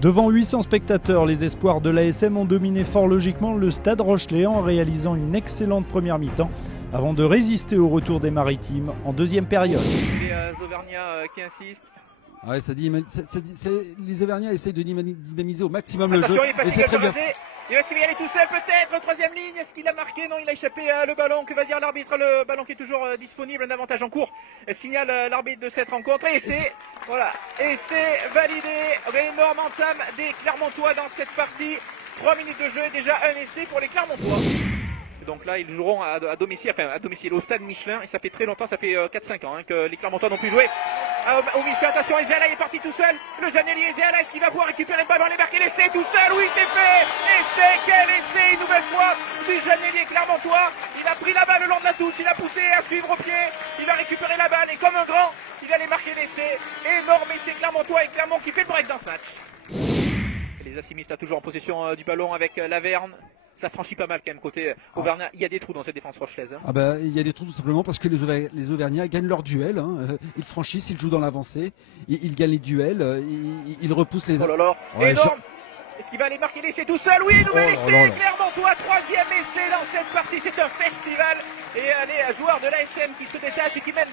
Devant 800 spectateurs, les espoirs de l'ASM ont dominé fort logiquement le stade Rochelais en réalisant une excellente première mi-temps avant de résister au retour des Maritimes en deuxième période. Les Auvergnats qui insistent. Ouais, les Auvergnats essayent de dynamiser au maximum le jeu. Et c'est très bien. Est-ce qu'il va y aller tout seul peut-être? Troisième ligne, est-ce qu'il a marqué? Non, il a échappé le ballon. Que va dire l'arbitre? Le ballon qui est toujours disponible, un avantage en cours. Signale l'arbitre de cette rencontre. Et c'est voilà. Et c'est validé. Énorme entame des Clermontois dans cette partie. 3 minutes de jeu et déjà un essai pour les Clermontois. Et donc là, ils joueront à domicile, au stade Michelin. Et ça fait très longtemps, ça fait 4-5 ans que les Clermontois n'ont plus joué au Michelin. Attention, Ezeala est parti tout seul. Le jeune ailier Ezeala, est-ce qu'il va pouvoir récupérer le ballon? Il marquer l'essai tout seul. Oui, c'est fait. Essai, quel essai une nouvelle fois du jeune ailier Clermontois. Il a pris la balle le long de la touche. Il a poussé à suivre au pied. Il a récupéré la balle et comme un grand, il allait marquer l'essai. Énorme essai Clermontois et Clermont qui fait le break dans ce match. Et les Assimistes toujours en possession du ballon avec Laverne. Ça franchit pas mal quand même côté Auvergnat. Il y a des trous dans cette défense rochelaise. Ah bah, il y a des trous tout simplement parce que les Auvergnats gagnent leur duel. Ils franchissent, ils jouent dans l'avancée, ils gagnent les duels, ils repoussent les... Oh là là, ouais, énorme. Est-ce qu'il va aller marquer l'essai tout seul? Oui, nouvel essai, Clermontois, troisième essai dans cette partie. C'est un festival. Et les joueurs de l'ASM qui se détachent et qui mènent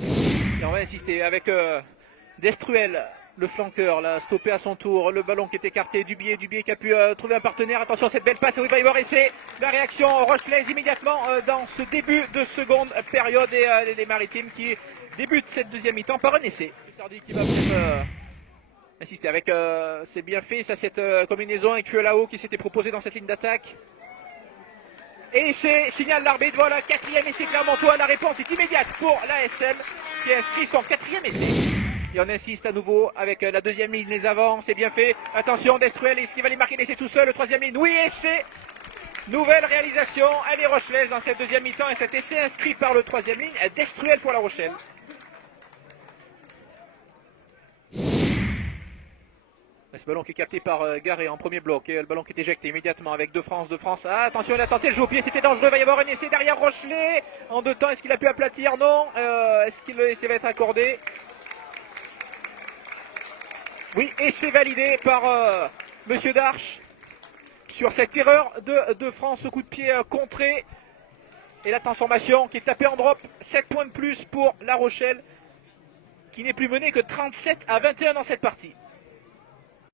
25-0. Et on va insister avec Destruel. Le flanqueur l'a stoppé à son tour, le ballon qui est écarté, Dubié qui a pu trouver un partenaire. Attention à cette belle passe, il va y avoir essai. La réaction rochelaise immédiatement dans ce début de seconde période et les Maritimes qui débutent cette deuxième mi-temps par un essai. Sardi qui va insister avec c'est bien fait, ça cette combinaison avec Cuelao qui s'était proposé dans cette ligne d'attaque. Et essai, signale l'arbitre, voilà, quatrième essai Clermontois, la réponse est immédiate pour l'ASM qui a inscrit son quatrième essai. Et on insiste à nouveau avec la deuxième ligne, les avants, c'est bien fait. Attention, Destruel, est-ce qu'il va les marquer l'essai tout seul? Le troisième ligne, oui, essai. Nouvelle réalisation, elle est rochelaise dans cette deuxième mi-temps et cet essai inscrit par le troisième ligne, Destruel pour La Rochelle. Ce ballon qui est capté par Garé en premier bloc, et le ballon qui est éjecté immédiatement avec De France. Ah, attention, il a tenté le jeu au pied, c'était dangereux, il va y avoir un essai derrière Rochelet. En deux temps, est-ce qu'il a pu aplatir? Non. Est-ce que le essai va être accordé? Oui, et c'est validé par Monsieur Darche sur cette erreur de France, ce coup de pied contré. Et la transformation qui est tapée en drop, 7 points de plus pour La Rochelle, qui n'est plus menée que 37-21 dans cette partie.